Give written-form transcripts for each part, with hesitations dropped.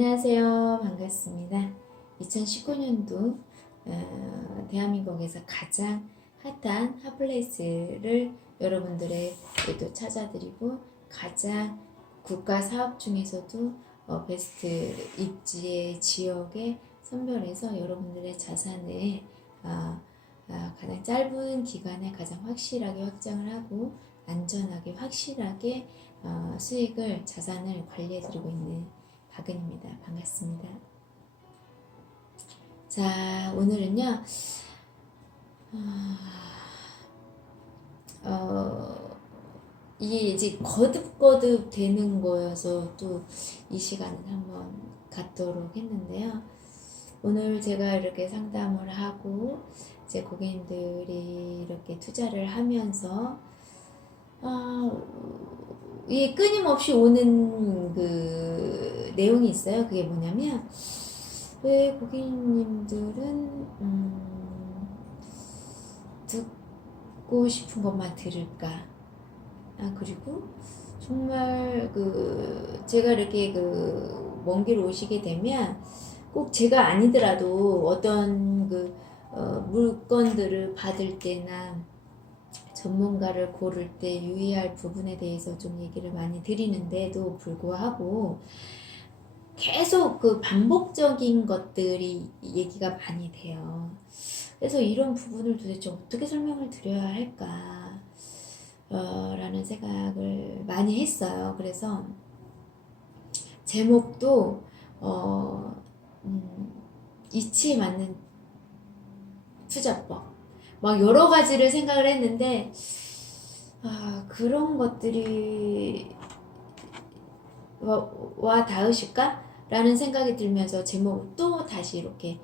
안녕하세요. 반갑습니다. 2019년도 대한민국에서 가장 핫한 핫플레이스를 여러분들에게도 찾아드리고 가장 국가 사업 중에서도 베스트 입지의 지역에 선별해서 여러분들의 자산을 가장 짧은 기간에 가장 확실하게 확장을 하고 안전하게 확실하게 수익을 자산을 관리해드리고 있는 박은입니다. 반갑습니다. 자, 오늘은요 이게 이제 거듭거듭 되는 거여서 또 이 시간을 한번 갖도록 했는데요. 오늘 제가 이렇게 상담을 하고 제 고객님들이 이렇게 투자를 하면서 이게 끊임없이 오는 그 내용이 있어요. 그게 뭐냐면 왜 고객님들은 듣고 싶은 것만 들을까? 그리고 정말 제가 이렇게 먼 길 오시게 되면 꼭 제가 아니더라도 어떤 물건들을 받을 때나 전문가를 고를 때 유의할 부분에 대해서 좀 얘기를 많이 드리는데도 불구하고 계속 반복적인 것들이 얘기가 많이 돼요. 그래서 이런 부분을 도대체 어떻게 설명을 드려야 할까 라는 생각을 많이 했어요. 그래서 제목도 이치에 맞는 투자법 막 여러 가지를 생각을 했는데 그런 것들이 와 닿으실까? 라는 생각이 들면서 제목을 또 다시 이렇게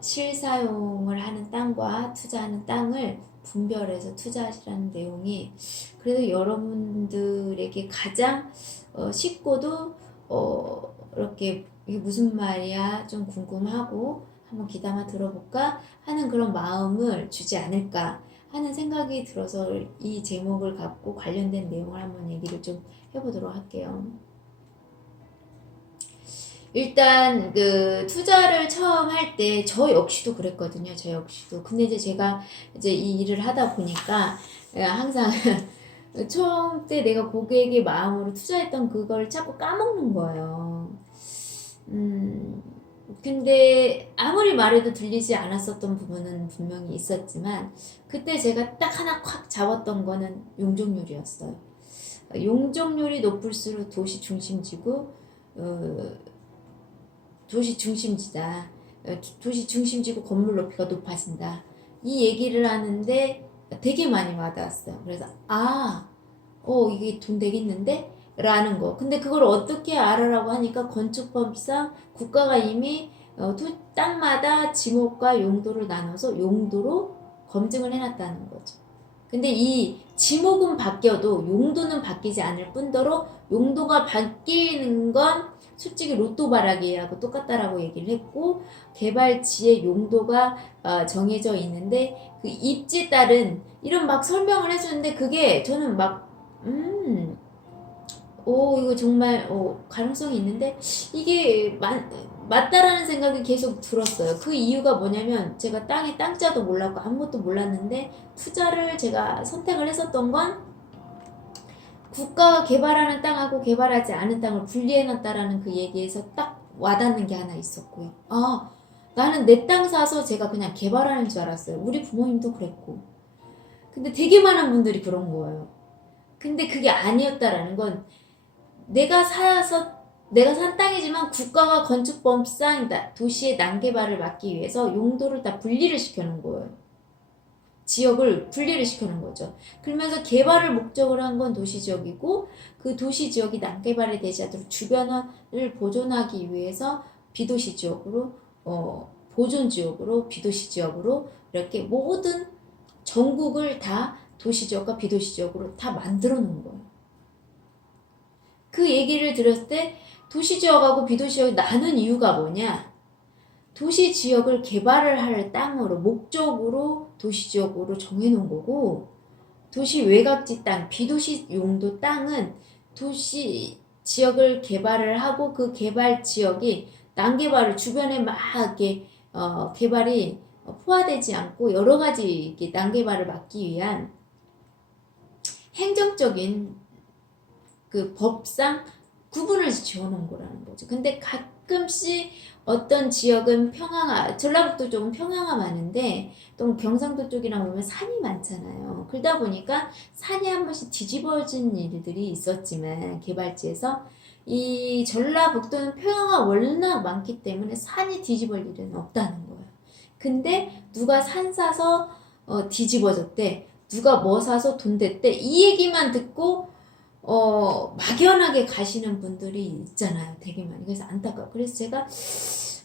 실사용을 하는 땅과 투자하는 땅을 분별해서 투자하시라는 내용이 그래도 여러분들에게 가장 쉽고도 이렇게 이게 무슨 말이야 좀 궁금하고 한번 귀담아 들어볼까 하는 그런 마음을 주지 않을까 하는 생각이 들어서 이 제목을 갖고 관련된 내용을 한번 얘기를 좀 해보도록 할게요. 일단 투자를 처음 할 때 저 역시도 그랬거든요. 저 역시도. 근데 이제 제가 이제 이 일을 하다 보니까 항상 처음 때 내가 고객의 마음으로 투자했던 그걸 자꾸 까먹는 거예요. 근데 아무리 말해도 들리지 않았었던 부분은 분명히 있었지만 그때 제가 딱 하나 콱 잡았던 거는 용적률이었어요. 용적률이 높을수록 도시 중심지고 도시 중심지다. 도시 중심지고 건물 높이가 높아진다. 이 얘기를 하는데 되게 많이 와닿았어요. 그래서 이게 돈 되겠는데? 라는 거. 근데 그걸 어떻게 알아라고 하니까 건축법상 국가가 이미 땅마다 지목과 용도를 나눠서 용도로 검증을 해놨다는 거죠. 근데 이 지목은 바뀌어도 용도는 바뀌지 않을 뿐더러 용도가 바뀌는 건 솔직히 로또 바라기하고 똑같다라고 얘기를 했고 개발지의 용도가 정해져 있는데 그 입지에 따른 이런 막 설명을 해주는데 그게 저는 막 이거 정말 가능성이 있는데 이게 맞다라는 생각이 계속 들었어요. 그 이유가 뭐냐면 제가 땅의 땅자도 몰랐고 아무것도 몰랐는데 투자를 제가 선택을 했었던 건 국가가 개발하는 땅하고 개발하지 않은 땅을 분리해놨다라는 그 얘기에서 딱 와닿는 게 하나 있었고요. 나는 내 땅 사서 제가 그냥 개발하는 줄 알았어요. 우리 부모님도 그랬고. 근데 되게 많은 분들이 그런 거예요. 근데 그게 아니었다라는 건 내가 산 땅이지만 국가가 건축법상 도시의 난개발을 막기 위해서 용도를 다 분리를 시켜놓은 거예요. 지역을 분리를 시켜놓은 거죠. 그러면서 개발을 목적으로 한 건 도시지역이고 그 도시지역이 난개발이 되지 않도록 주변을 보존하기 위해서 비도시지역으로 보존지역으로 비도시지역으로 이렇게 모든 전국을 다 도시지역과 비도시지역으로 다 만들어 놓은 거예요. 그 얘기를 들었을 때 도시지역하고 비도시지역이 나눈 이유가 뭐냐? 도시지역을 개발을 할 땅으로 목적으로 도시지역으로 정해놓은 거고 도시 외곽지 땅, 비도시 용도 땅은 도시 지역을 개발을 하고 그 개발 지역이 난개발을 주변에 막 이렇게 개발이 포화되지 않고 여러 가지 이렇게 난개발을 막기 위한 행정적인 그 법상 구분을 지어놓은 거라는 거죠. 근데 가끔씩 어떤 지역은 전라북도 쪽은 평화가 많은데 또 경상도 쪽이랑 보면 산이 많잖아요. 그러다 보니까 산이 한 번씩 뒤집어진 일들이 있었지만 개발지에서 이 전라북도는 평화가 워낙 많기 때문에 산이 뒤집어질 일은 없다는 거예요. 근데 누가 산 사서 뒤집어졌대. 누가 뭐 사서 돈 댔대. 이 얘기만 듣고 막연하게 가시는 분들이 있잖아요. 되게 많이. 그래서 안타까워. 그래서 제가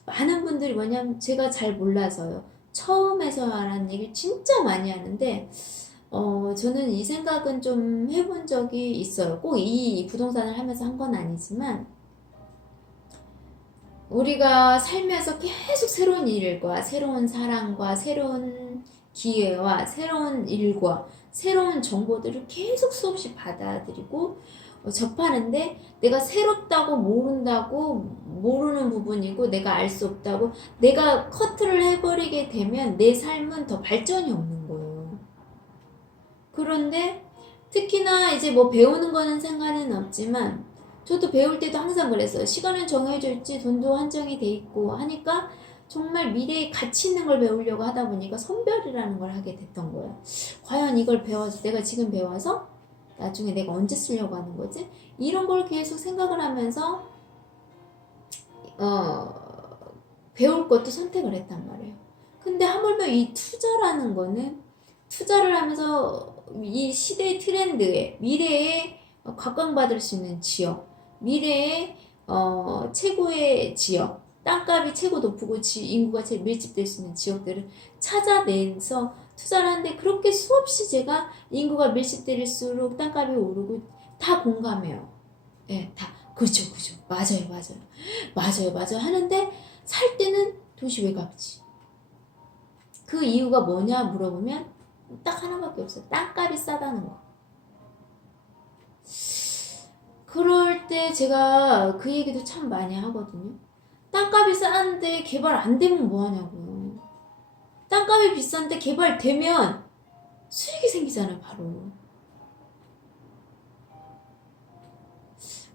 많은 분들이 뭐냐면 제가 잘 몰라서요. 처음에서 하라는 얘기를 진짜 많이 하는데 저는 이 생각은 좀 해본 적이 있어요. 꼭 이 부동산을 하면서 한 건 아니지만 우리가 살면서 계속 새로운 일과 새로운 사랑과 새로운 기회와 새로운 일과 새로운 정보들을 계속 수없이 받아들이고 접하는데 내가 새롭다고 모르는 부분이고 내가 알 수 없다고 내가 커트를 해버리게 되면 내 삶은 더 발전이 없는 거예요. 그런데 특히나 이제 뭐 배우는 거는 상관은 없지만 저도 배울 때도 항상 그랬어요. 시간은 정해져 있지 돈도 한정이 돼 있고 하니까 정말 미래에 가치 있는 걸 배우려고 하다 보니까 선별이라는 걸 하게 됐던 거예요. 과연 이걸 배워서 내가 지금 배워서 나중에 내가 언제 쓰려고 하는 거지? 이런 걸 계속 생각을 하면서 배울 것도 선택을 했단 말이에요. 근데 하물며 이 투자라는 거는 투자를 하면서 이 시대의 트렌드에 미래에 각광받을 수 있는 지역, 미래에 최고의 지역, 땅값이 최고 높고 인구가 제일 밀집될 수 있는 지역들을 찾아내서 투자를 하는데 그렇게 수없이 제가 인구가 밀집될수록 땅값이 오르고 다 공감해요. 예, 다 그렇죠, 그죠, 맞아요 하는데 살 때는 도시 외곽지. 그 이유가 뭐냐 물어보면 딱 하나밖에 없어요. 땅값이 싸다는 거. 그럴 때 제가 그 얘기도 참 많이 하거든요. 땅값이 싼데 개발 안 되면 뭐하냐고요. 땅값이 비싼데 개발되면 수익이 생기잖아요, 바로.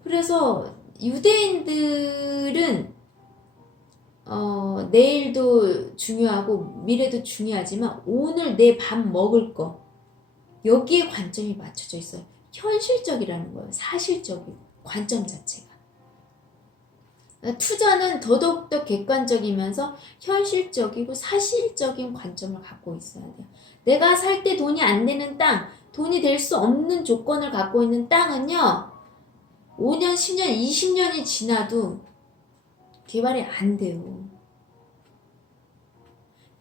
그래서 유대인들은 내일도 중요하고 미래도 중요하지만 오늘 내 밥 먹을 거 여기에 관점이 맞춰져 있어요. 현실적이라는 거예요. 사실적인 관점 자체가. 투자는 더더욱더 객관적이면서 현실적이고 사실적인 관점을 갖고 있어야 돼요. 내가 살 때 돈이 안 되는 땅, 돈이 될 수 없는 조건을 갖고 있는 땅은요. 5년, 10년, 20년이 지나도 개발이 안 돼요.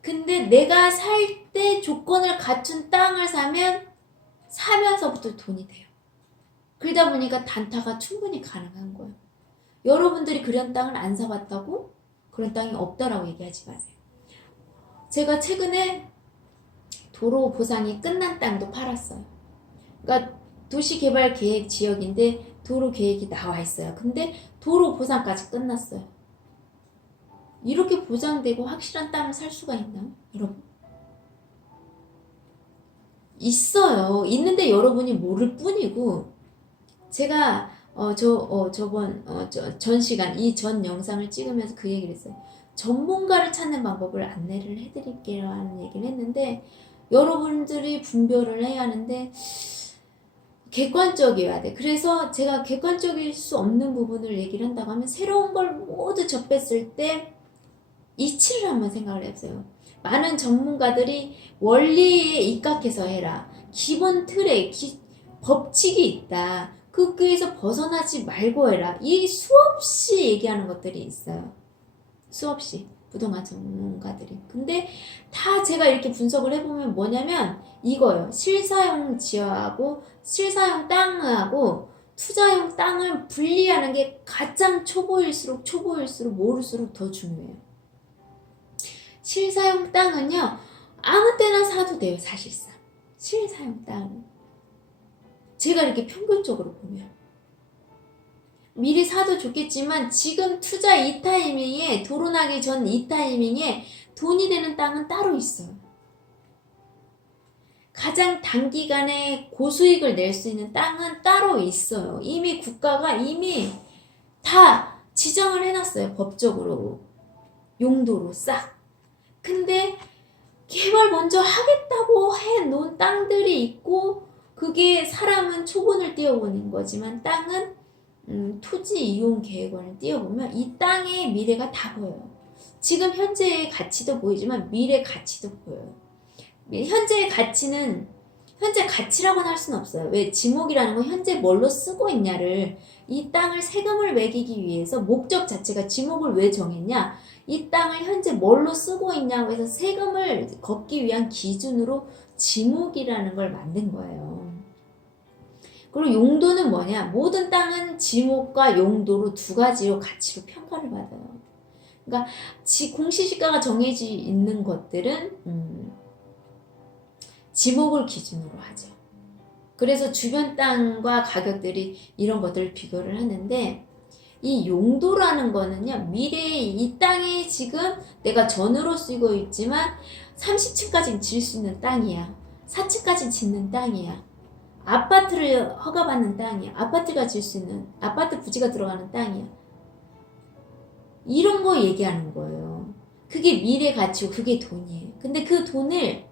근데 내가 살 때 조건을 갖춘 땅을 사면서부터 돈이 돼요. 그러다 보니까 단타가 충분히 가능한 거예요. 여러분들이 그런 땅을 안 사봤다고 그런 땅이 없다라고 얘기하지 마세요. 제가 최근에 도로 보상이 끝난 땅도 팔았어요. 그러니까 도시개발계획 지역인데 도로 계획이 나와 있어요. 근데 도로 보상까지 끝났어요. 이렇게 보장되고 확실한 땅을 살 수가 있나요? 여러분? 있어요. 있는데 여러분이 모를 뿐이고 제가 전 시간 이 전 영상을 찍으면서 그 얘기를 했어요. 전문가를 찾는 방법을 안내를 해드릴게요 하는 얘기를 했는데 여러분들이 분별을 해야 하는데 객관적이어야 돼. 그래서 제가 객관적일 수 없는 부분을 얘기를 한다고 하면 새로운 걸 모두 접했을 때 이치를 한번 생각을 해보세요. 많은 전문가들이 원리에 입각해서 해라. 기본 틀에 법칙이 있다. 그에서 벗어나지 말고 해라. 이 수없이 얘기하는 것들이 있어요. 수없이. 부동산 전문가들이. 근데 다 제가 이렇게 분석을 해보면 뭐냐면 이거예요. 실사용 지어하고 실사용 땅하고 투자용 땅을 분리하는 게 가장 초보일수록 모를수록 더 중요해요. 실사용 땅은요. 아무 때나 사도 돼요. 사실상. 실사용 땅은. 제가 이렇게 평균적으로 보면 미리 사도 좋겠지만 지금 투자 이 타이밍에 도로나기 전 이 타이밍에 돈이 되는 땅은 따로 있어요. 가장 단기간에 고수익을 낼 수 있는 땅은 따로 있어요. 이미 국가가 이미 다 지정을 해놨어요. 법적으로 용도로 싹. 근데 개발 먼저 하겠다고 해놓은 땅들이 있고 그게 사람은 초본을 띄워보는 거지만 땅은 토지이용계획원을 띄워보면 이 땅의 미래가 다 보여요. 지금 현재의 가치도 보이지만 미래 가치도 보여요. 현재의 가치는 현재 가치라고는 할 수는 없어요. 왜? 지목이라는 건 현재 뭘로 쓰고 있냐를 이 땅을 세금을 매기기 위해서 목적 자체가 지목을 왜 정했냐? 이 땅을 현재 뭘로 쓰고 있냐고 해서 세금을 걷기 위한 기준으로 지목이라는 걸 만든 거예요. 그리고 용도는 뭐냐? 모든 땅은 지목과 용도로 두 가지로 가치로 평가를 받아요. 그러니까 공시지가가 정해져 있는 것들은 지목을 기준으로 하죠. 그래서 주변 땅과 가격들이 이런 것들을 비교를 하는데 이 용도라는 거는요. 미래에 이 땅에 지금 내가 전으로 쓰고 있지만 30층까지 질 수 있는 땅이야. 4층까지 짓는 땅이야. 아파트를 허가받는 땅이야. 아파트가 질 수 있는 아파트 부지가 들어가는 땅이야. 이런 거 얘기하는 거예요. 그게 미래 가치고 그게 돈이에요. 근데 그 돈을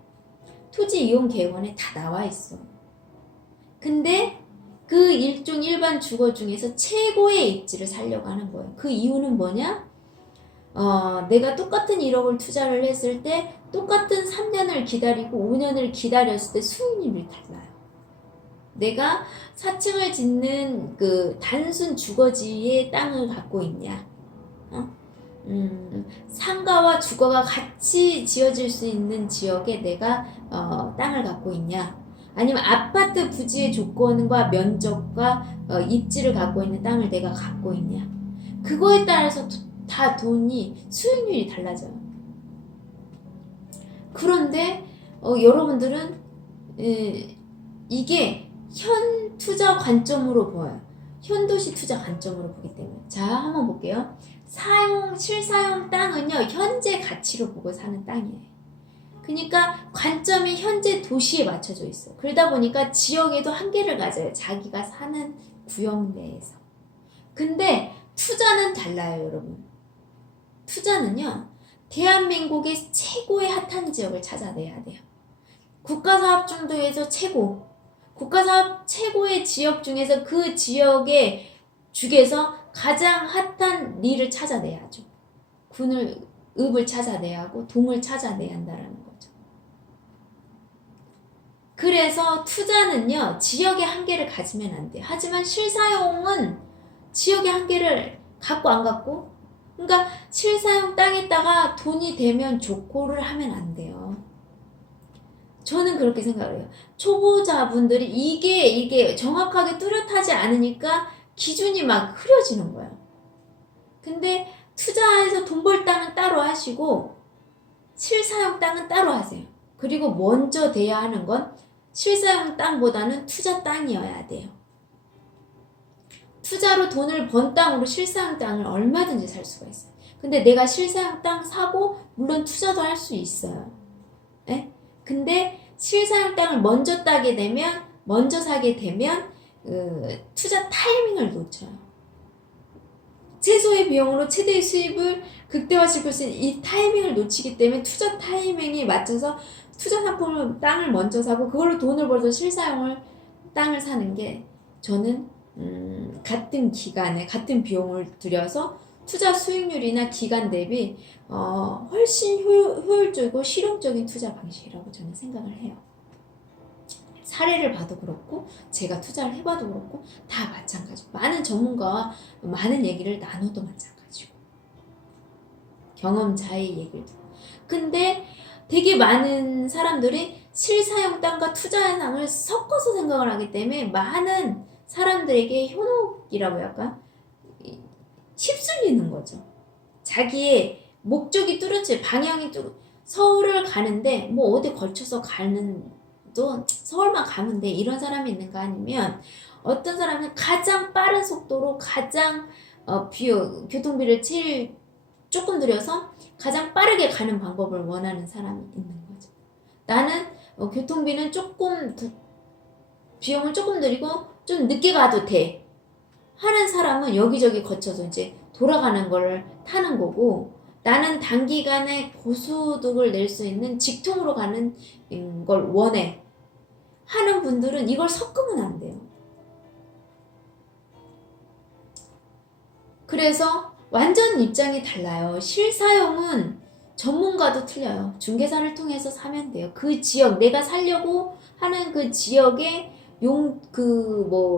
토지이용계획원에 다 나와 있어. 근데 그 일반 주거 중에서 최고의 입지를 살려고 하는 거예요. 그 이유는 뭐냐? 내가 똑같은 1억을 투자를 했을 때 똑같은 3년을 기다리고 5년을 기다렸을 때 수익률이 달라요. 내가 4층을 짓는 그 단순 주거지의 땅을 갖고 있냐? 상가와 주거가 같이 지어질 수 있는 지역에 내가 땅을 갖고 있냐? 아니면 아파트 부지의 조건과 면적과 입지를 갖고 있는 땅을 내가 갖고 있냐? 그거에 따라서 다 돈이 수익률이 달라져요. 그런데 여러분들은 이게 현 투자 관점으로 보여요. 현도시 투자 관점으로 보기 때문에. 자, 한번 볼게요. 실사용 땅은요, 현재 가치로 보고 사는 땅이에요. 그러니까 관점이 현재 도시에 맞춰져 있어. 그러다 보니까 지역에도 한계를 가져요. 자기가 사는 구역 내에서. 근데 투자는 달라요, 여러분. 투자는요, 대한민국의 최고의 핫한 지역을 찾아내야 돼요. 국가사업 중도에서 최고. 국가사업 최고의 지역 중에서 그 지역의 중에서 가장 핫한 리를 찾아내야죠. 읍을 찾아내야 하고 동을 찾아내야 한다는 거죠. 그래서 투자는요, 지역의 한계를 가지면 안 돼요. 하지만 실사용은 지역의 한계를 갖고 안 갖고, 그러니까 실사용 땅에다가 돈이 되면 좋고를 하면 안 돼요. 저는 그렇게 생각을 해요. 초보자분들이 이게 정확하게 뚜렷하지 않으니까 기준이 막 흐려지는 거예요. 근데 투자해서 돈 벌 땅은 따로 하시고 실사용 땅은 따로 하세요. 그리고 먼저 돼야 하는 건 실사용 땅보다는 투자 땅이어야 돼요. 투자로 돈을 번 땅으로 실사용 땅을 얼마든지 살 수가 있어요. 근데 내가 실사용 땅 사고 물론 투자도 할 수 있어요. 네? 근데 실사용 땅을 먼저 사게 되면 투자 타이밍을 놓쳐요. 최소의 비용으로 최대의 수입을 극대화시킬 수 있는 이 타이밍을 놓치기 때문에 투자 타이밍에 맞춰서 투자 상품을 땅을 먼저 사고 그걸로 돈을 벌어서 실사용을 땅을 사는 게 저는 같은 기간에 같은 비용을 들여서 투자 수익률이나 기간 대비 훨씬 효율적이고 실용적인 투자 방식이라고 저는 생각을 해요. 사례를 봐도 그렇고 제가 투자를 해봐도 그렇고 다 마찬가지고 많은 전문가와 많은 얘기를 나눠도 마찬가지고 경험자의 얘기를 듣고 근데 되게 많은 사람들이 실사용 땅과 투자 현상을 섞어서 생각을 하기 때문에 많은 사람들에게 현혹이라고 할까? 휩쓸리는 거죠. 자기의 목적이 뚜렷해 방향이 서울을 가는데 뭐 어디 걸쳐서 가는 또 서울만 가면 돼 이런 사람이 있는가 아니면 어떤 사람은 가장 빠른 속도로 가장 교통비를 제일 조금 들여서 가장 빠르게 가는 방법을 원하는 사람이 있는 거죠. 나는 교통비는 조금 비용을 조금 들이고 좀 늦게 가도 돼 하는 사람은 여기저기 거쳐서 이제 돌아가는 걸 타는 거고, 나는 단기간에 고소득을 낼 수 있는 직통으로 가는 걸 원해 하는 분들은 이걸 섞으면 안 돼요. 그래서 완전 입장이 달라요. 실사용은 전문가도 틀려요. 중개사를 통해서 사면 돼요. 그 지역, 내가 살려고 하는 그 지역에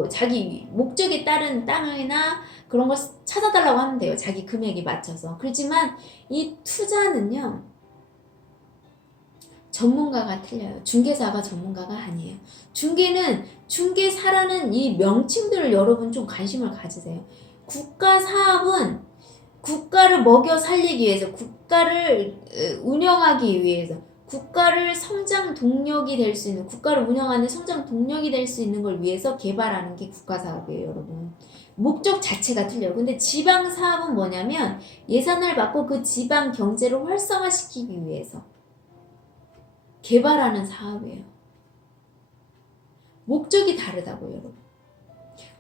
자기 목적에 따른 땅이나 그런 걸 찾아달라고 하면 돼요. 자기 금액에 맞춰서. 그렇지만 이 투자는요, 전문가가 틀려요. 중개사가 전문가가 아니에요. 중개사라는 이 명칭들을 여러분 좀 관심을 가지세요. 국가 사업은 국가를 먹여 살리기 위해서, 국가를 운영하기 위해서, 국가를 성장 동력이 될 수 있는, 국가를 운영하는 성장 동력이 될 수 있는 걸 위해서 개발하는 게 국가 사업이에요, 여러분. 목적 자체가 틀려요. 근데 지방 사업은 뭐냐면 예산을 받고 그 지방 경제를 활성화시키기 위해서 개발하는 사업이에요. 목적이 다르다고요, 여러분.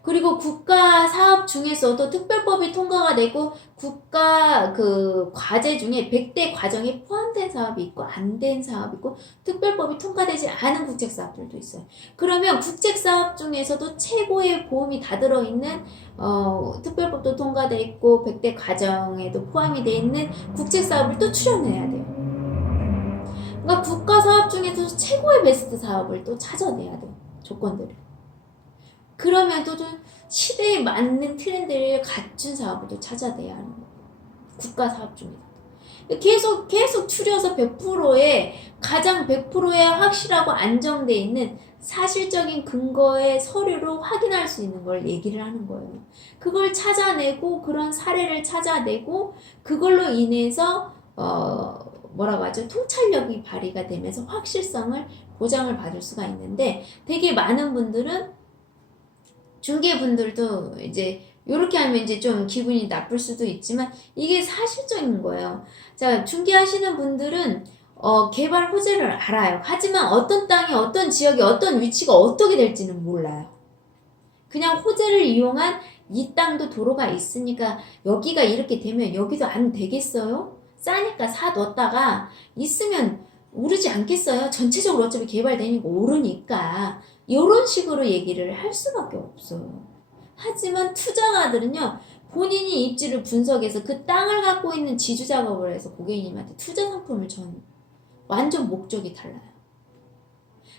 그리고 국가 사업 중에서도 특별법이 통과가 되고 국가 그 과제 중에 100대 과정에 포함된 사업이 있고 안 된 사업이 있고 특별법이 통과되지 않은 국책사업들도 있어요. 그러면 국책사업 중에서도 최고의 보험이 다 들어있는 특별법도 통과돼 있고 100대 과정에도 포함이 돼 있는 국책사업을 또 출연해야 돼요. 그러니까 국가 사업 중에서 최고의 베스트 사업을 또 찾아내야 돼요. 조건들을. 그러면 또 좀 시대에 맞는 트렌드를 갖춘 사업을 또 찾아내야 하는 거예요. 국가 사업 중에서. 계속 추려서 100%의 확실하고 안정돼 있는 사실적인 근거의 서류로 확인할 수 있는 걸 얘기를 하는 거예요. 그걸 찾아내고 그런 사례를 찾아내고 그걸로 인해서 뭐라고 하죠? 통찰력이 발휘가 되면서 확실성을 보장을 받을 수가 있는데, 되게 많은 분들은 중개분들도 이제 이렇게 하면 이제 좀 기분이 나쁠 수도 있지만 이게 사실적인 거예요. 자, 중개하시는 분들은 개발 호재를 알아요. 하지만 어떤 땅이 어떤 지역이 어떤 위치가 어떻게 될지는 몰라요. 그냥 호재를 이용한 이 땅도 도로가 있으니까 여기가 이렇게 되면 여기도 안 되겠어요? 싸니까 사뒀다가 있으면 오르지 않겠어요? 전체적으로 어차피 개발되니까 오르니까. 이런 식으로 얘기를 할 수밖에 없어요. 하지만 투자가들은요, 본인이 입지를 분석해서 그 땅을 갖고 있는 지주 작업을 해서 고객님한테 투자 상품을 완전 목적이 달라요.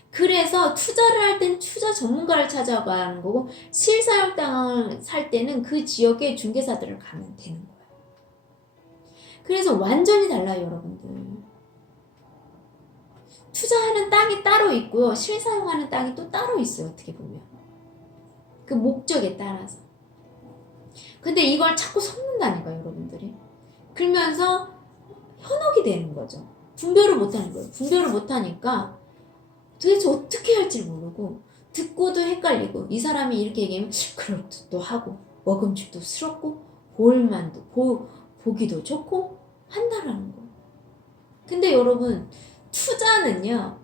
그래서 투자를 할 땐 투자 전문가를 찾아가는 거고, 실사용 땅을 살 때는 그 지역의 중개사들을 가면 되는 거예요. 그래서 완전히 달라요, 여러분들. 투자하는 땅이 따로 있고요. 실사용하는 땅이 또 따로 있어요. 어떻게 보면. 그 목적에 따라서. 근데 이걸 자꾸 섞는다니까요, 여러분들이. 그러면서 현혹이 되는 거죠. 분별을 못하는 거예요. 분별을 못하니까 도대체 어떻게 할지 모르고 듣고도 헷갈리고, 이 사람이 이렇게 얘기하면 그럴 듯도 하고 먹음직도 스럽고 볼만도 보기도 좋고 한다라는 거예요. 근데 여러분, 투자는요,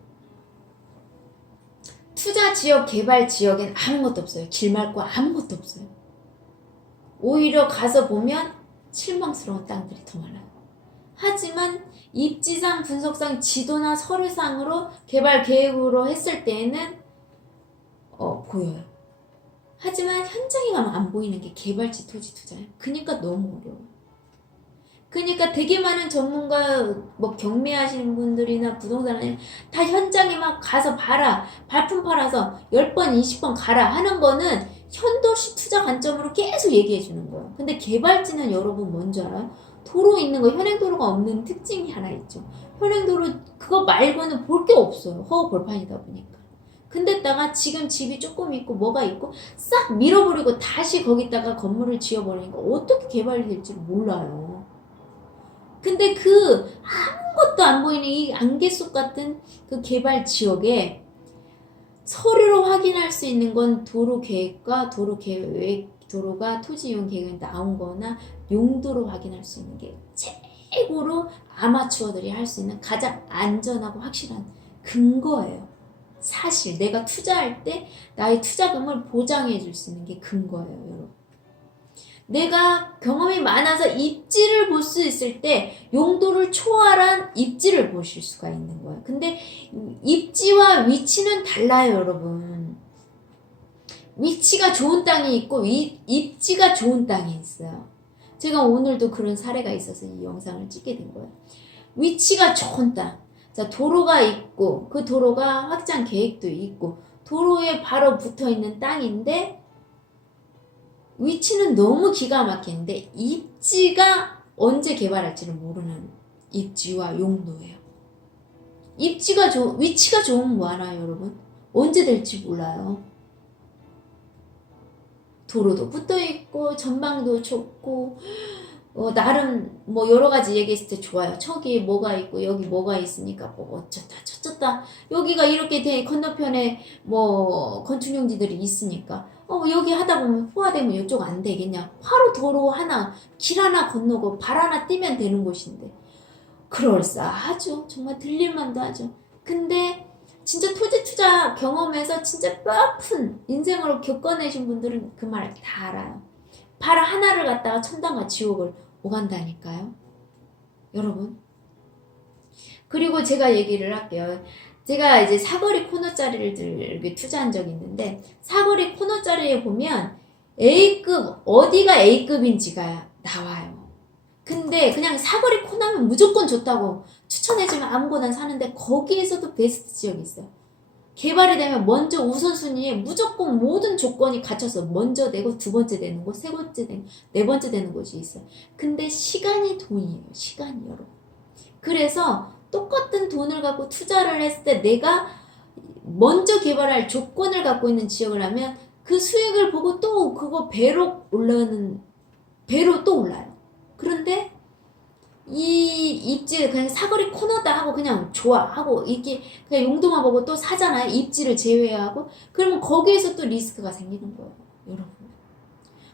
투자 지역, 개발 지역엔 아무것도 없어요. 길 맑고 아무것도 없어요. 오히려 가서 보면 실망스러운 땅들이 더 많아요. 하지만 입지상, 분석상, 지도나 서류상으로 개발 계획으로 했을 때에는 보여요. 하지만 현장에 가면 안 보이는 게 개발지 토지 투자예요. 그러니까 너무 어려워요. 그러니까 되게 많은 전문가, 경매하시는 분들이나 부동산에 다 현장에 막 가서 봐라, 발품 팔아서 10번, 20번 가라 하는 거는 현도시 투자 관점으로 계속 얘기해 주는 거예요. 근데 개발지는 여러분 뭔지 알아요? 도로 있는 거, 현행도로가 없는 특징이 하나 있죠. 현행도로 그거 말고는 볼 게 없어요. 허허 벌판이다 보니까. 근데다가 지금 집이 조금 있고 뭐가 있고 싹 밀어버리고 다시 거기다가 건물을 지어버리니까 어떻게 개발이 될지 몰라요. 근데 아무것도 안 보이는 이 안개 속 같은 그 개발 지역에 서류로 확인할 수 있는 건 도로 계획과 도로 계획, 도로가 토지 이용 계획에 나온 거나 용도로 확인할 수 있는 게 최고로 아마추어들이 할 수 있는 가장 안전하고 확실한 근거예요. 사실 내가 투자할 때 나의 투자금을 보장해 줄 수 있는 게 근거예요, 여러분. 내가 경험이 많아서 입지를 볼 수 있을 때 용도를 초월한 입지를 보실 수가 있는 거예요. 근데 입지와 위치는 달라요, 여러분. 위치가 좋은 땅이 있고 입지가 좋은 땅이 있어요. 제가 오늘도 그런 사례가 있어서 이 영상을 찍게 된 거예요. 위치가 좋은 땅. 자, 도로가 있고 그 도로가 확장 계획도 있고 도로에 바로 붙어 있는 땅인데 위치는 너무 기가 막히는데 입지가 언제 개발할지를 모르는 입지와 용도예요. 위치가 좋으면 뭐하나요, 여러분? 언제 될지 몰라요. 도로도 붙어 있고 전망도 좋고 나름 뭐 여러 가지 얘기했을 때 좋아요. 저기 뭐가 있고 여기 뭐가 있으니까 뭐 어쩌다 저쩌다 여기가 이렇게 돼 건너편에 뭐 건축용지들이 있으니까 여기 하다 보면 호화되면 이쪽 안 되겠냐. 바로 도로 하나 길 하나 건너고 발 하나 띄면 되는 곳인데 그럴싸하죠. 정말 들릴만도 하죠. 근데 진짜 토지 투자 경험에서 진짜 뼈아픈 인생으로 겪어내신 분들은 그 말 다 알아요. 발 하나를 갖다가 천당과 지옥을 오간다니까요. 여러분. 그리고 제가 얘기를 할게요. 제가 이제 사거리 코너짜리를 투자한 적이 있는데 사거리 코너짜리에 보면 A급 어디가 A급인지가 나와요. 근데 그냥 사거리 코너면 무조건 좋다고 추천해주면 아무거나 사는데 거기에서도 베스트 지역이 있어요. 개발이 되면 먼저 우선순위에 무조건 모든 조건이 갖춰서 먼저 되고 두 번째 되는 곳, 세 번째 되는 네 번째 되는 곳이 있어요. 근데 시간이 돈이에요. 시간이 여러분. 그래서 똑같은 돈을 갖고 투자를 했을 때 내가 먼저 개발할 조건을 갖고 있는 지역을 하면 그 수익을 보고 또 그거 배로 또 올라요. 그런데 이 입지 그냥 사거리 코너다 하고 그냥 좋아 하고 이게 그냥 용도만 보고 또 사잖아요. 입지를 제외하고 그러면 거기에서 또 리스크가 생기는 거예요, 여러분.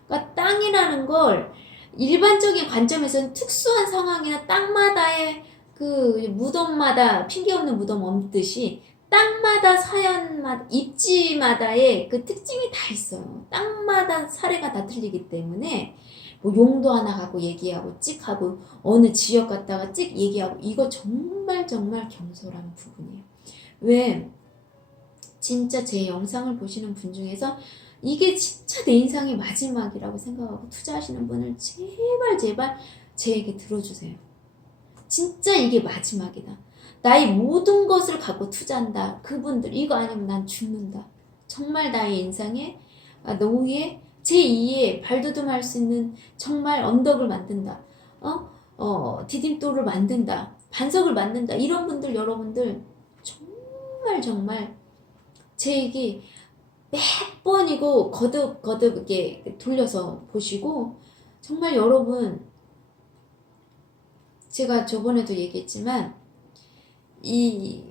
그러니까 땅이라는 걸 일반적인 관점에서는 특수한 상황이나 땅마다의 그 무덤마다 핑계 없는 무덤 없듯이 땅마다 사연마다 입지마다의 그 특징이 다 있어요. 땅마다 사례가 다 틀리기 때문에 뭐 용도 하나 갖고 얘기하고 찍 하고 어느 지역 갔다가 찍 얘기하고 이거 정말 경솔한 부분이에요. 왜 진짜 제 영상을 보시는 분 중에서 이게 진짜 내 인생의 마지막이라고 생각하고 투자하시는 분을 제발 제 얘기 들어주세요. 진짜 이게 마지막이다. 나의 모든 것을 갖고 투자한다. 그분들 이거 아니면 난 죽는다. 정말 나의 인생에 노후에 제2의 발돋움할 수 있는 정말 언덕을 만든다. 디딤돌을 만든다. 반석을 만든다. 이런 분들 여러분들 정말 제 얘기 몇 번이고 거듭 이렇게 돌려서 보시고 정말 여러분 제가 저번에도 얘기했지만 이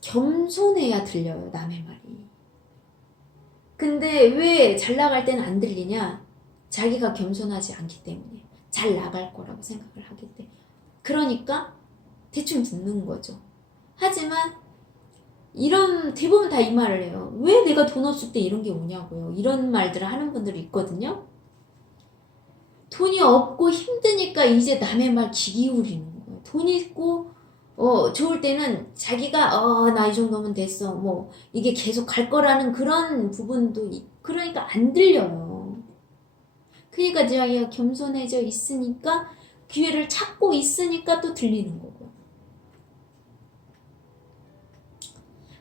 겸손해야 들려요. 남의 말이. 근데 왜 잘 나갈 때는 안 들리냐? 자기가 겸손하지 않기 때문에 잘 나갈 거라고 생각을 하기 때문에 그러니까 대충 듣는 거죠. 하지만 이런 대부분 다 이 말을 해요. 왜 내가 돈 없을 때 이런 게 오냐고요. 이런 말들을 하는 분들이 있거든요. 돈이 없고 힘드니까 이제 남의 말 귀 기울이는 거예요. 돈 있고 좋을 때는 자기가 나 이 정도면 됐어 뭐 이게 계속 갈 거라는 그런 부분도 그러니까 안 들려요. 그러니까 자기가 겸손해져 있으니까 기회를 찾고 있으니까 또 들리는 거고.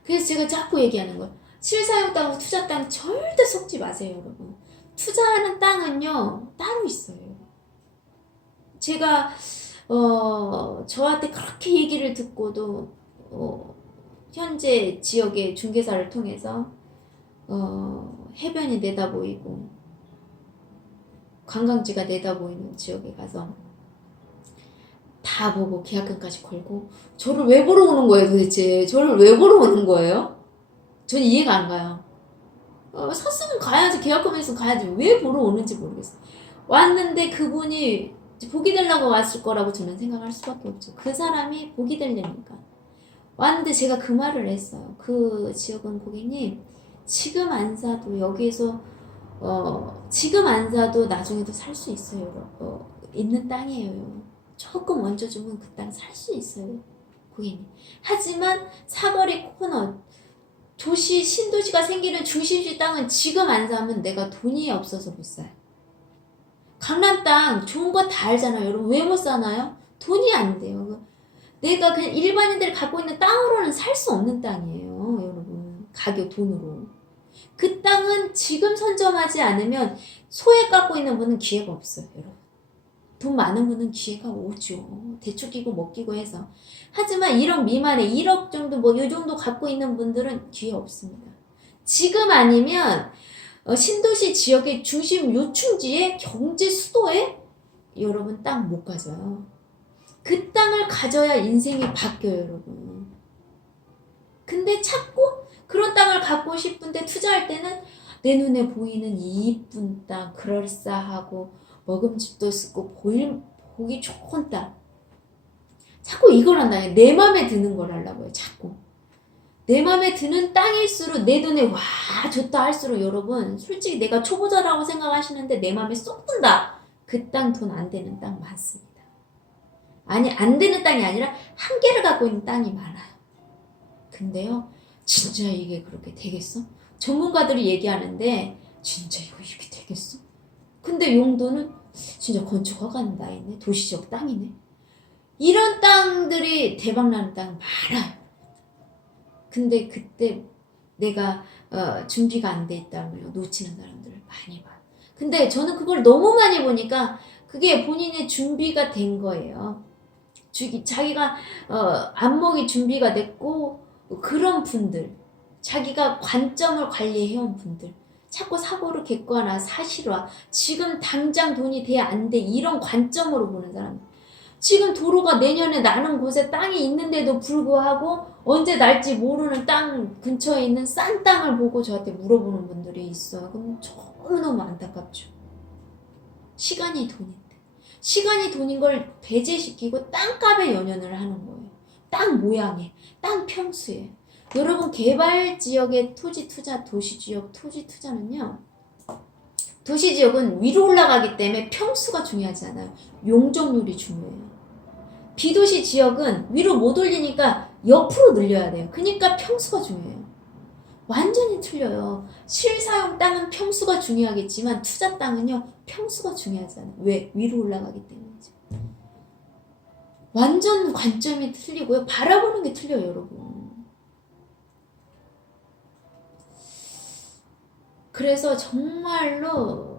그래서 제가 자꾸 얘기하는 거예요. 실사용 땅하고 투자 땅 절대 섞지 마세요, 여러분. 투자하는 땅은요 따로 있어요. 제가 저한테 그렇게 얘기를 듣고도 현재 지역의 중개사를 통해서 해변이 내다보이고 관광지가 내다보이는 지역에 가서 다 보고 계약금까지 걸고 저를 왜 보러 오는 거예요 도대체? 저를 왜 보러 오는 거예요? 저는 이해가 안 가요. 샀으면 가야지. 계약금 있으면 가야지. 왜 보러 오는지 모르겠어요. 왔는데 그분이 복이 되려고 왔을 거라고 저는 생각할 수밖에 없죠. 그 사람이 복이 되려니까. 왔는데 제가 그 말을 했어요. 그 지역은 고객님, 지금 안 사도 여기에서 지금 안 사도 나중에도 살 수 있어요. 있는 땅이에요. 조금 얹어주면 그 땅 살 수 있어요. 고객님. 하지만 사거리 코너, 신도시가 생기는 중심지 땅은 지금 안 사면 내가 돈이 없어서 못 사요. 강남 땅 좋은 거 다 알잖아요. 여러분 왜 못 사나요? 돈이 안 돼요. 내가 그냥 일반인들이 갖고 있는 땅으로는 살 수 없는 땅이에요. 여러분 가격 돈으로. 그 땅은 지금 선점하지 않으면 소액 갖고 있는 분은 기회가 없어요. 여러분. 돈 많은 분은 기회가 오죠. 대출 끼고 못 끼고 해서. 하지만 1억 미만에 1억 정도 뭐 이 정도 갖고 있는 분들은 기회 없습니다. 지금 아니면 신도시 지역의 중심 요충지에 경제 수도에 여러분 땅 못 가져요. 그 땅을 가져야 인생이 바뀌어요, 여러분. 근데 자꾸 그런 땅을 갖고 싶은데 투자할 때는 내 눈에 보이는 이쁜 땅, 그럴싸하고 먹음집도 있고 보기 좋은 땅. 자꾸 이걸 한다니. 내 맘에 드는 걸 하려고요, 자꾸. 내 맘에 드는 땅일수록 내 눈에 와 좋다 할수록 여러분 솔직히 내가 초보자라고 생각하시는데 내 맘에 쏙 든다. 그 땅 돈 안 되는 땅 많습니다. 아니 안 되는 땅이 아니라 한 개를 갖고 있는 땅이 많아요. 근데요 진짜 이게 그렇게 되겠어? 전문가들이 얘기하는데 진짜 이게 되겠어? 근데 용도는 진짜 건축 허가는 나 있네. 도시적 땅이네. 이런 땅들이 대박나는 땅 많아요. 근데 그때 내가 준비가 안 돼 있다면 놓치는 사람들을 많이 봐요. 근데 저는 그걸 너무 많이 보니까 그게 본인의 준비가 된 거예요. 자기가 안목이 준비가 됐고 그런 분들, 자기가 관점을 관리해온 분들, 자꾸 사고를 겪거나 사실화, 지금 당장 돈이 돼 안 돼 이런 관점으로 보는 사람. 지금 도로가 내년에 나는 곳에 땅이 있는데도 불구하고 언제 날지 모르는 땅 근처에 있는 싼 땅을 보고 저한테 물어보는 분들이 있어요. 그럼 너무너무 안타깝죠. 시간이 돈인데. 시간이 돈인 걸 배제시키고 땅값에 연연을 하는 거예요. 땅 모양에, 땅 평수에. 여러분 개발지역의 토지투자, 도시지역 토지투자는요. 도시지역은 위로 올라가기 때문에 평수가 중요하지 않아요. 용적률이 중요해요. 비도시 지역은 위로 못 올리니까 옆으로 늘려야 돼요. 그러니까 평수가 중요해요. 완전히 틀려요. 실사용 땅은 평수가 중요하겠지만 투자 땅은요. 평수가 중요하지 않아요. 왜? 위로 올라가기 때문이죠. 완전 관점이 틀리고요. 바라보는 게 틀려요, 여러분. 그래서 정말로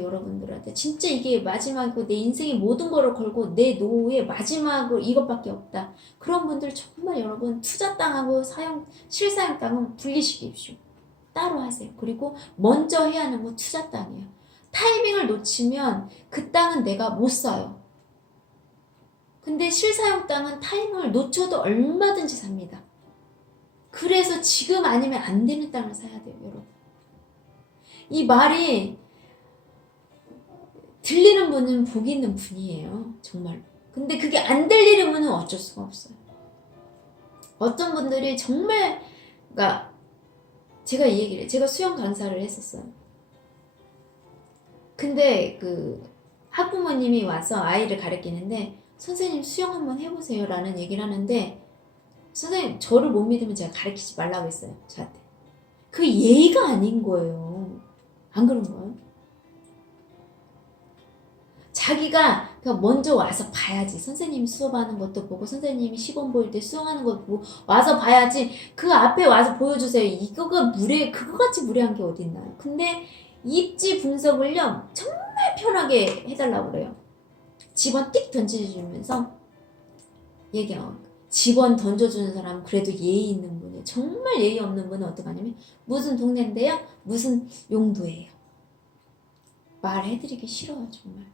여러분들한테 진짜 이게 마지막이고 내 인생의 모든 거를 걸고 내 노후의 마지막으로 이것밖에 없다. 그런 분들 정말 여러분 투자 땅하고 실사용 땅은 분리시키십시오. 따로 하세요. 그리고 먼저 해야 하는 건 투자 땅이에요. 타이밍을 놓치면 그 땅은 내가 못 사요. 근데 실사용 땅은 타이밍을 놓쳐도 얼마든지 삽니다. 그래서 지금 아니면 안 되는 땅을 사야 돼요, 여러분. 이 말이 들리는 분은 복 있는 분이에요. 정말로. 근데 그게 안 들리는 분은 어쩔 수가 없어요. 어떤 분들이 정말 그러니까 제가 이 얘기를 제가 수영 강사를 했었어요. 근데 그 학부모님이 와서 아이를 가르치는데 선생님 수영 한번 해보세요 라는 얘기를 하는데 선생님 저를 못 믿으면 제가 가르치지 말라고 했어요. 저한테. 그 예의가 아닌 거예요. 안 그런 거예요? 자기가 먼저 와서 봐야지. 선생님이 수업하는 것도 보고 선생님이 시범 보일 때 수영하는 것도 보고 와서 봐야지. 그 앞에 와서 보여주세요. 이거가 그거같이 무례한 게 어딨나요? 근데 입지 분석을요 정말 편하게 해달라고 그래요. 집원 띡 던져주면서 얘기해요. 집원 던져주는 사람은 그래도 예의 있는 분이에요. 정말 예의 없는 분은 어떡하냐면 무슨 동네인데요? 무슨 용도예요. 말해드리기 싫어요. 정말.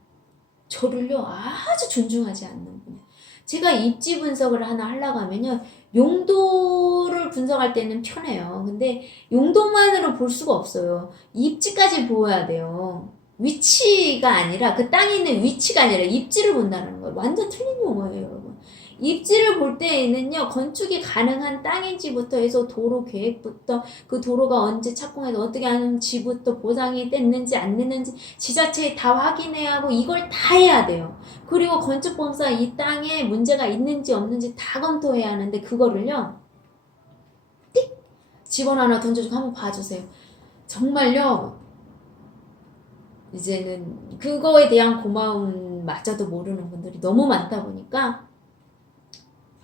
저를요 아주 존중하지 않는 분이에요. 제가 입지 분석을 하나 하려고 하면요 용도를 분석할 때는 편해요. 근데 용도만으로 볼 수가 없어요. 입지까지 보여야 돼요. 위치가 아니라 그 땅에 있는 위치가 아니라 입지를 본다는 거예요. 완전 틀린 용어예요, 여러분. 입지를 볼 때에는요, 건축이 가능한 땅인지부터 해서 도로 계획부터 그 도로가 언제 착공해서 어떻게 하는지부터 보상이 됐는지 안 됐는지 지자체에 다 확인해야 하고 이걸 다 해야 돼요. 그리고 건축법상 이 땅에 문제가 있는지 없는지 다 검토해야 하는데 그거를요, 띡! 집어넣어 던져주고 한번 봐주세요. 정말요, 이제는 그거에 대한 고마움마저도 모르는 분들이 너무 많다 보니까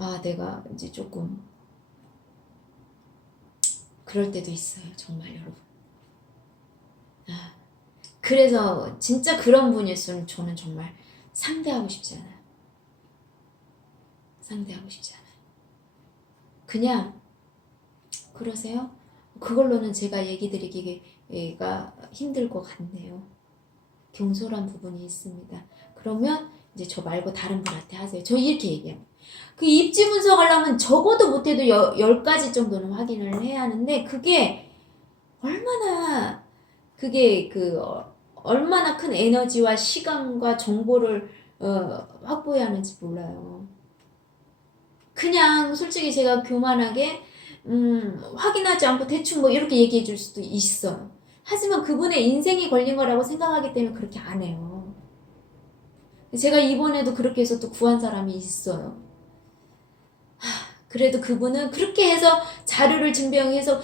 아, 내가 이제 조금 그럴 때도 있어요. 정말 여러분. 아, 그래서 진짜 그런 분이었으면 저는 정말 상대하고 싶지 않아요. 상대하고 싶지 않아요. 그냥 그러세요? 그걸로는 제가 얘기 드리기가 힘들 것 같네요. 경솔한 부분이 있습니다. 그러면 이제 저 말고 다른 분한테 하세요. 저 이렇게 얘기해요. 그 입지 분석하려면 적어도 못해도 10가지 정도는 확인을 해야 하는데 얼마나 그게 얼마나 큰 에너지와 시간과 정보를 확보해야 하는지 몰라요. 그냥 솔직히 제가 교만하게 확인하지 않고 대충 뭐 이렇게 얘기해 줄 수도 있어요. 하지만 그분의 인생이 걸린 거라고 생각하기 때문에 그렇게 안 해요. 제가 이번에도 그렇게 해서 또 구한 사람이 있어요. 그래도 그분은 그렇게 해서 자료를 증명해서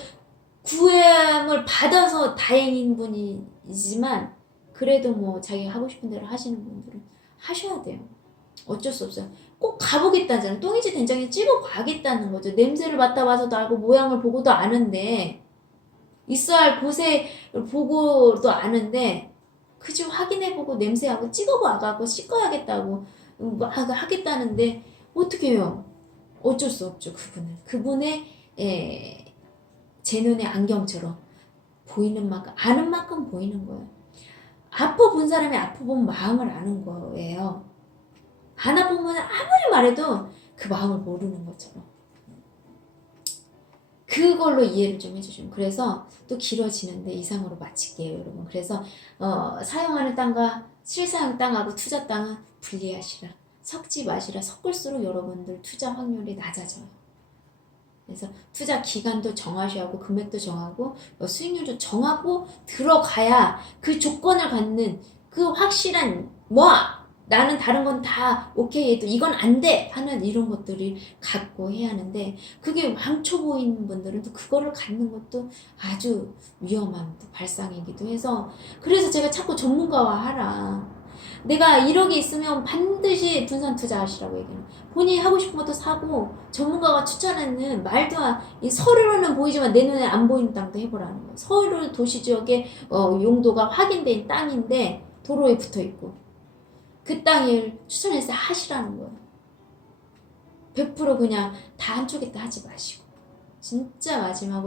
구함을 받아서 다행인 분이지만 그래도 뭐 자기가 하고 싶은 대로 하시는 분들은 하셔야 돼요. 어쩔 수 없어요. 꼭 가보겠다잖아요. 똥이지 된장에 찍어 봐야겠다는 거죠. 냄새를 맡아봐서도 알고 모양을 보고도 아는데 있어야 할 곳에 보고도 아는데 그저 확인해보고 냄새하고 찍어봐가고 씻어야겠다고 막 하겠다는데 어떻게 해요? 어쩔 수 없죠. 그분의 제 눈의 안경처럼 보이는 만큼 아는 만큼 보이는 거예요. 아파본 사람이 아파본 마음을 아는 거예요. 안 아프면 아무리 말해도 그 마음을 모르는 것처럼. 그걸로 이해를 좀 해주시면. 그래서 또 길어지는데 이상으로 마칠게요, 여러분. 그래서 사용하는 땅과 실사용 땅하고 투자 땅은 분리하시라. 섞지 마시라. 섞을수록 여러분들 투자 확률이 낮아져요. 그래서 투자 기간도 정하셔야 하고 금액도 정하고 수익률도 정하고 들어가야 그 조건을 갖는 그 확실한 나는 다른 건 다 오케이 해도 이건 안 돼 하는 이런 것들을 갖고 해야 하는데 그게 왕초 보이는 분들은 또 그거를 갖는 것도 아주 위험한 또 발상이기도 해서 그래서 제가 자꾸 전문가화 하라. 내가 1억이 있으면 반드시 분산 투자하시라고 얘기해요. 본인이 하고 싶은 것도 사고 전문가가 추천하는 말도 이 서류로는 보이지만 내 눈에 안 보이는 땅도 해보라는 거예요. 서울 도시지역의 용도가 확인된 땅인데 도로에 붙어있고 그 땅을 추천해서 하시라는 거예요. 100% 그냥 다 한쪽에 다 하지 마시고 진짜 마지막으로